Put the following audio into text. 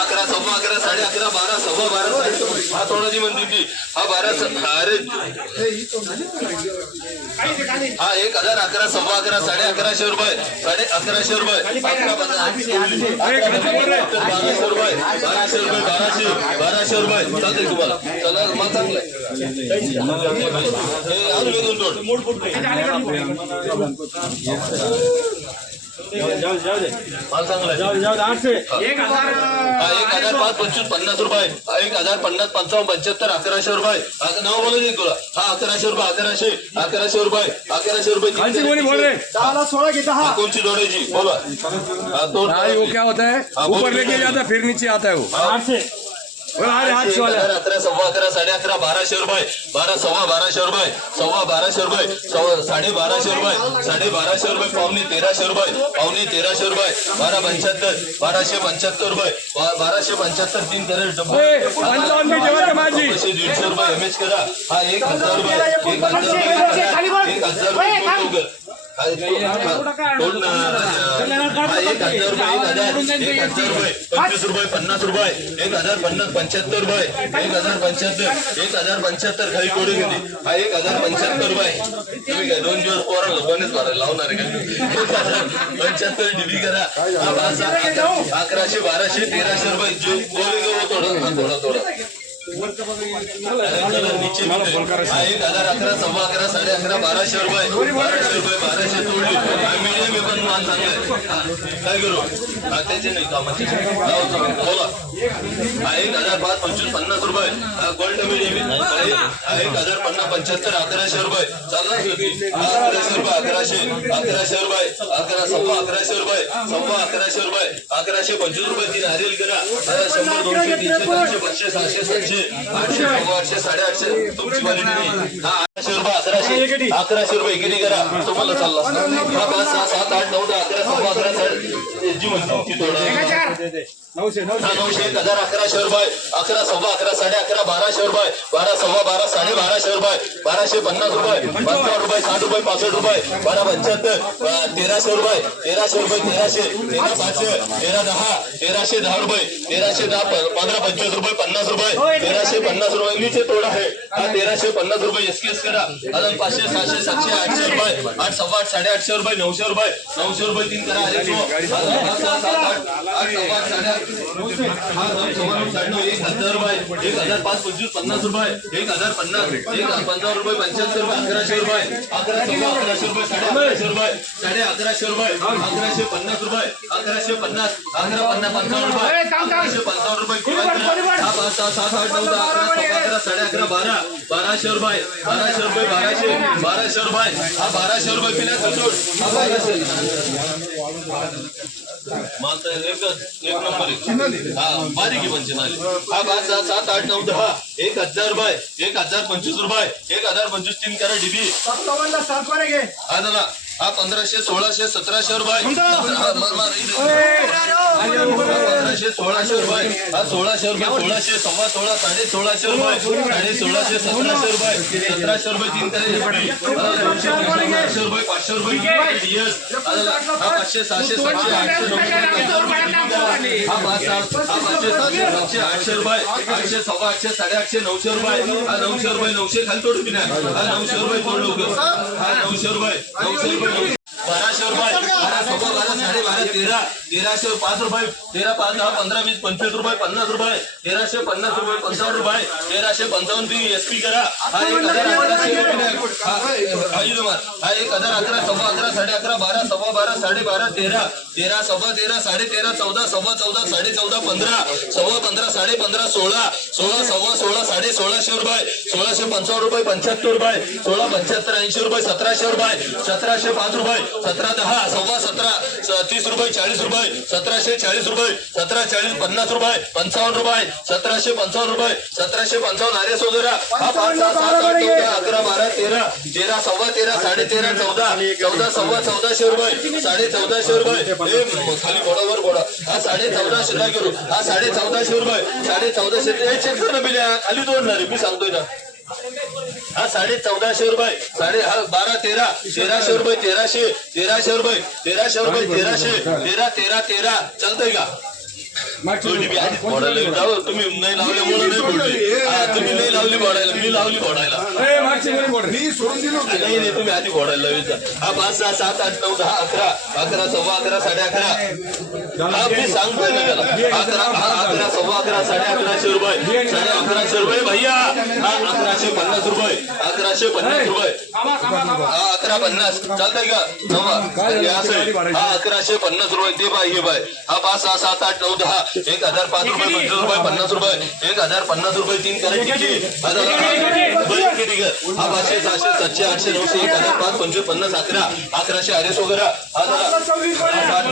अकरा सव्वा अकरा साडे अकरा बारा सव्वा बारा हा तोडाची म्हणते ती हा बारा अरे हा एक हजार अकरा सव्वा अकरा साडे अकराशे रुपये साडे अकराशे रुपये. अकरा बाराशे रुपये बाराशे रुपये बाराशे बाराशे रुपये. चालतंय तुम्हाला. चला मग चांगलंय अजून दोन माल एक हजार एक हजार पाच पंचवीस पन्नास रुपये. एक हजार पन्नास पंचावन्न पंच्याहत्तर अकराशे रुपये. हा नाव बोलू दे तुला. हा अकराशे रुपये अकराशे अकराशे रुपये अकराशे रुपये दहाला सोळा घे दहा. हा, कोणची जोडायची? बोला. हा तो क्या होता है वो ऊपर तो लेके नहीं। जाता फिर नीचे आता है. वो आठशे. अकरा सव्वा अकरा साडे अकरा बाराशे रुपये. बारा सव्वा बाराशे रुपये. सव्वा बाराशे रुपये. सव्वा साडे बाराशे रुपये. साडे बाराशे रुपये पावणे तेराशे रुपये. पावणे तेराशे रुपये. बारा पंच्याहत्तर बाराशे पंच्याहत्तर रुपये. बाराशे पंच्याहत्तर तीन. दीडशे रुपये एम एच करा. हा एक हजार रुपये. एक हजार रुपये. पंचवीस रुपये पन्नास रुपये एक हजार पन्नास पंच्याहत्तर रुपये एक हजार पंच्याहत्तर एक हजार पंच्याहत्तर खाली कोडी किती हा एक हजार पंच्याहत्तर रुपये. तुम्ही काय दोन दिवस पोराला लोनच भरायला लावणार आहे का? एक हजार पंच्याहत्तर डीबी करा. अकराशे बाराशे तेराशे रुपये थोडं थोडा थोडा. एक हजार अकरा सव्वा अकरा साडे अकरा बाराशे रुपये बाराशे रुपये बाराशे तोडली पण मान काय करू त्याचे नाही कामाचे बोला एक हजार पाच पंचवीस पन्नास रुपये गोल्ड मिळेल एक- हजार पन्नास पंच्याहत्तर अकराशे रुपये चालला अकराशे रुपये अकराशे अकराशे रुपये अकरा सव्वा अकराशे रुपये सव्वा अकराशे रुपये अकराशे पंचवीस रुपये तीन हरेल करा. शंभर दोनशे तीनशे पाचशे पाचशे सहाशे सातशे आठशे साडे आठशे साडेआठशे. तुमची क्वालिटी नाही अकराशे रुपये अकराशे. अकराशे रुपये. किती करा? तुम्हाला चालला पाच सहा सात आठ नऊ दहा अकरा सव्वा अकरा जी म्हणतो नऊशे एक हजार अकराशे रुपये. अकरा सव्वा अकरा साडे अकरा बाराशे रुपये. बारा सव्वा बारा साडे बाराशे रुपये. बाराशे पन्नास रुपये. पंचावन्न रुपये साठ रुपये पासष्ट रुपये. बारा पंच्याहत्तर. तेराशे रुपये. तेराशे रुपये तेराशे. तेरा पाचशे. तेरा दहा. तेराशे दहा रुपये. तेराशे दहा पंधरा पंचवीस रुपये पन्नास रुपये. तेराशे पन्नास रुपये. नीचे तोडा आहे. हा तेराशे पन्नास रुपये. एस केस करा. अजून पाचशे सहाशे सातशे आठशे रुपये. आठ सव्वा आठ साडे आठशे रुपये नऊशे रुपये. नऊशे रुपये तीन करा आठ, सव्वा साडे एक हजार रुपये. एक हजार पाच पंचवीस पन्नास रुपये. एक हजार पन्नास. एक पंचावन्न रुपये पंच्याहत्तर रुपये अकराशे रुपये. अकरा सव्वा अकराशे रुपये साडे अकराशे रुपये. साडे अकराशे रुपये. अकराशे पन्नास रुपये. अकराशे पन्नास. अकरा पन्नास पंचावन्न रुपये. अकराशे पंचावन्न रुपये. पाच सहा सात आठ नऊ दहा अकरा सव्वा अकरा साडे अकरा बारा बाराशे रुपये बाराशे रुपये बाराशे बाराशे रुपये हा बाराशे रुपये पिल्या सोड हा बाराशे माल तर एकच एक नंबर हा बारीक आहे म्हणजे हा पाच सहा सात आठ नऊ दहा एक हजार रुपये एक हजार पंचवीस रुपये एक हजार पंचवीस तीन करा डीबी सत्तावन्न सात वारे घे हा दादा हा पंधराशे सोळाशे सतराशे रुपये. पंधराशे सोळाशे रुपये. हा सोळाशे रुपये सोळाशे सव्वा सोळा साडे सोळाशे रुपये. साडे सोळाशे सतराशे रुपये. सतराशे रुपये तीन करे चारशे रुपये. पाचशे रुपये. हा पाचशे सहाशे सातशे आठशे रुपये? हा पाच हा पाचशे सहाशे सातशे आठशे रुपये. आठशे सव्वा आठशे साडेआठशे नऊशे रुपये. हा नऊशे रुपये नऊशे खाली तोडून पिण्या हा नऊशे रुपये तोड हा नऊशे रुपये नऊशे रुपये. Barajou तेरा तेराशे पाच रुपये तेरा पाच दहा पंधरा वीस पंचवीस रुपये पन्नास रुपये तेराशे पन्नास रुपये पंचावन्न रुपये तेराशे पंचावन्न तुम्ही एस पी करा. हा एक हजार अकराशे हा एक हजार अकरा सव्वा अकरा साडे अकरा बारा सव्वा बारा साडे बारा तेरा. तेरा सव्वा तेरा साडे तेरा चौदा सव्वा चौदा साडे चौदा पंधरा. सव्वा पंधरा साडे पंधरा सोळा. सोळा सव्वा सोळा साडे सोळाशे रुपये. सोळाशे पंचावन्न रुपये पंच्याहत्तर रुपये. सोळा पंच्याहत्तर ऐंशी रुपये सतराशे रुपये. सतराशे पाच रुपये सतरा दहा सव्वा सतरा तीस रुपये चाळीस रुपये सतराशे चाळीस रुपये सतरा चाळीस पन्नास रुपये पंचावन्न रुपये सतराशे पंचावन्न रुपये सतराशे पंचावन्न आरे सोदरा हा पाच सहा सात आठ दहा अकरा बारा तेरा तेरा सव्वा तेरा साडे तेरा चौदा चौदा सव्वा चौदाशे रुपये साडे चौदाशे रुपये. खाली बोडावर बोडा हा साडे चौदाशे करू. हा साडे चौदाशे रुपये साडे चौदाशे चेक कर ना बिल्या. खाली तोडणार मी सांगतोय ना. हा साडे चौदाशे रुपये. साडे हा बारा तेरा. तेराशे रुपये तेराशे तेराशे रुपये तेराशे रुपये तेराशे तेरा तेरा तेरा. चालतंय का? तुम्ही नाही लावल्यामुळे नाही फोडली. तुम्ही नाही लावली फोडायला मी लावली फोडायला. ए मागची मुली बोल रे नाही नाही तुम्ही आधी फोडायला हा पाच सहा सात आठ नऊ दहा अकरा. अकरा सव्वा अकरा साडे अकरा. हा मी सांगतोय ना त्याला. अकरा अकरा सव्वा अकरा साडे अकराशे रुपये. साडे अकराशे रुपये भैया. हा अकराशे पन्नास रुपये. अकराशे पन्नास रुपये. हा अकरा पन्नास. चालतंय का? नवा हे. हा अकराशे पन्नास रुपये. ते हे बाय. हा पाच सहा सात आठ नऊ दहा. एक हजार पाच रुपये पंचवीस रुपये पन्नास रुपये. एक हजार पन्नास रुपये तीन करायची किती? हा पाचशे सहाशे सातशे आठशे नऊशे एक हजार पाच पंचवीस पन्नास अकरा. अकराशे अडीच वगैरे हा